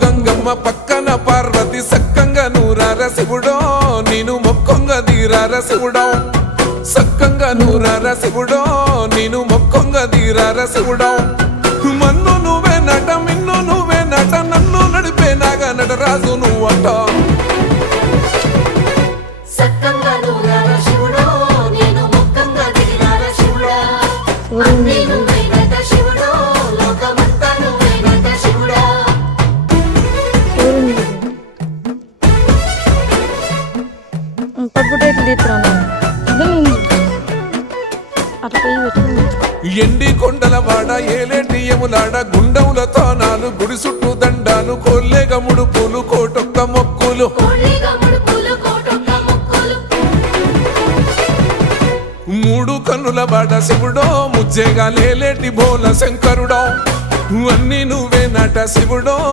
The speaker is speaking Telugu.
గంగమ్మ పక్కన పార్వతి సక్కంగా నూరార శివుడో నేను మొక్కంగా దీరార శివుడో సక్కంగా నూరార శివుడో నేను మొక్కంగా దీరార శివుడో మన్ను నువ్వే నట మిన్ను నువ్వే నట నన్ను నడిపే నాగా నటరాజు నువ్వట ఎండి కొండల వాడ ఏలేటి యములాడ గుండములతో నాలు గుడి చుట్టూ దండాలు కోల్లేగ ముడుపులు కోటొక్క మొక్కులు మూడు కన్నుల బాట శివుడో ముజ్జేగా లేలేటి బోల శంకరుడో అన్ని నువ్వే నట శివుడో